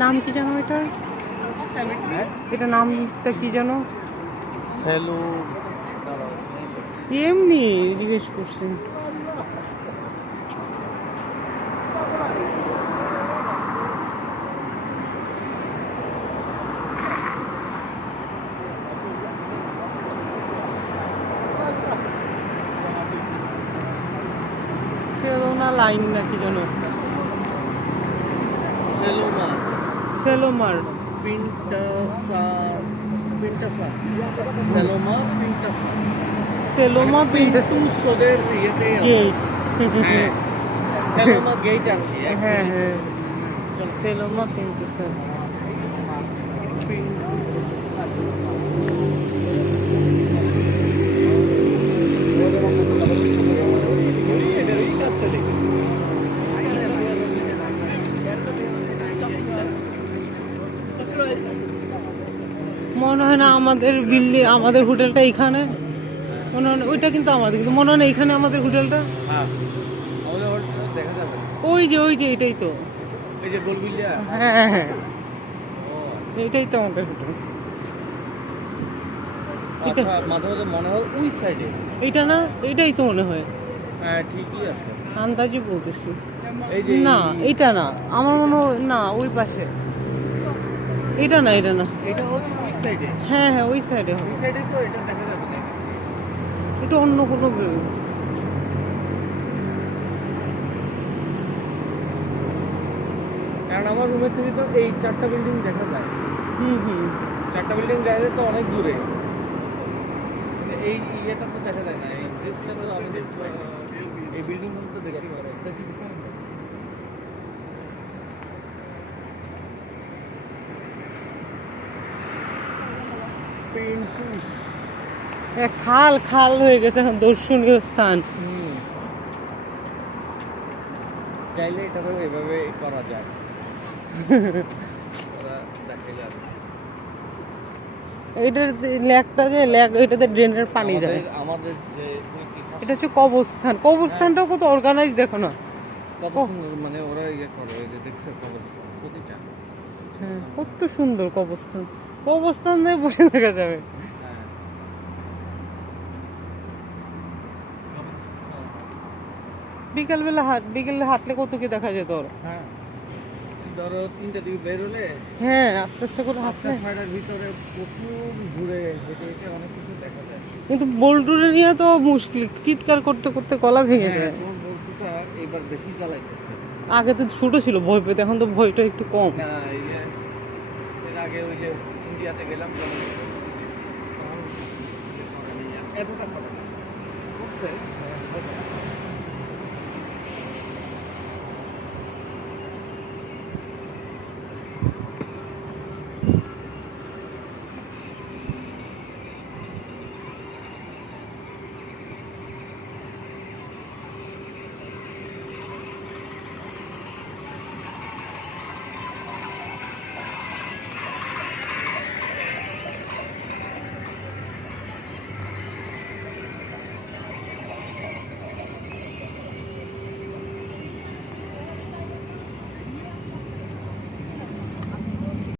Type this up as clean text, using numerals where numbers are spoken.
নাম কি জানো এটার? এটা নামটা কি জানো? হ্যালো, এমনি জিজ্ঞেস করছি। সেলোনা লাইন না কি জানো? সেলোমা সেলোমার পিন্টাসা, পিন্টাসা, সেলোমা পিন্টাসা। সেলোমা পিন্টু সোদের ইয়েতে আছে। গেট। হ্যাঁ, সেলোমা গেট আর কি। হ্যাঁ হ্যাঁ, সেলোমা কিন্তু স্যার মনে হয় না আমাদের বিল্ডিং, আমাদের হোটেলটা এইখানে মনে হয় না, ওইটা কিন্তু আমাদের, কিন্তু মনে হয় না এইখানে আমাদের হোটেলটা। হ্যাঁ, আমাদের হোটেল দেখা যাবে। ওই যে এটাই তো। এই যে গোলবিল্লা। হ্যাঁ হ্যাঁ, এটাই তো আমাদের হোটেল। আচ্ছা, মাঝে মাঝে মনে হয় ওই সাইডে। এইটা না, এটাই তো মনে হয়, হ্যাঁ, ঠিকই আছে। আন্দাজে বলতেছি। এই যে না এটা না, আমার মনে হয় না, ওই পাশে। এটা না, এটা না। এটা হচ্ছে ওই সাইডে। হ্যাঁ হ্যাঁ, ওই সাইডে হবে। ওই সাইডে তো এটা দেখা যাবে না। এটা অন্য কোনো কারণ আমার রুমের থেকে তো এই 4টা বিল্ডিং দেখা যায়। হুম 4টা বিল্ডিং দেখা যায় তো অনেক দূরে। এই ইয়েটা তো দেখা যায় না। এই ব্রিজটা তো আমাদের এই বিল্ডিংগুলো তো দেখতে পারে। পিন্টু খাল খাল হয়ে গেছে এখন দর্শনীয় স্থান। চাইলে এটাও এভাবে করা যায়। ওরা দেখে যাবে। এটার লেকটা যে লেক, এটাতে ড্রেনের পানি যায়। আমাদের যে এটা হচ্ছে কবরস্থান, কবরস্থানটাও কত অর্গানাইজ দেখো না। কত সুন্দর, মানে ওরা ইয়ে করে, ওই যে দেখছো কবরস্থান প্রতিটা। হ্যাঁ, কত সুন্দর কবরস্থান, কবরস্থানে বসে থাকা যাবে। বিকেলে হাঁটলে কত কি দেখা যেত ওর। হ্যাঁ, ধরো 3টা দিকে বের হলে, হ্যাঁ আস্তে আস্তে করে হাঁটলে। 6টার ভিতরে প্রচুর ঘুরে হেঁটে হেঁটে অনেক কিছু দেখা যায়। কিন্তু বোল্টুরে নিয়ে তো মুশকিল, চিৎকার করতে করতে গলা ভেঙে যায়। তোমার বন্ধুটা এবার বেশি জ্বালাইতেছে। আগে তো ছোট ছিল ভয় পেতে, এখন তো ভয়টা একটু কম। না, এর আগে ওই যে ইন্ডিয়াতে গেলাম, এতটা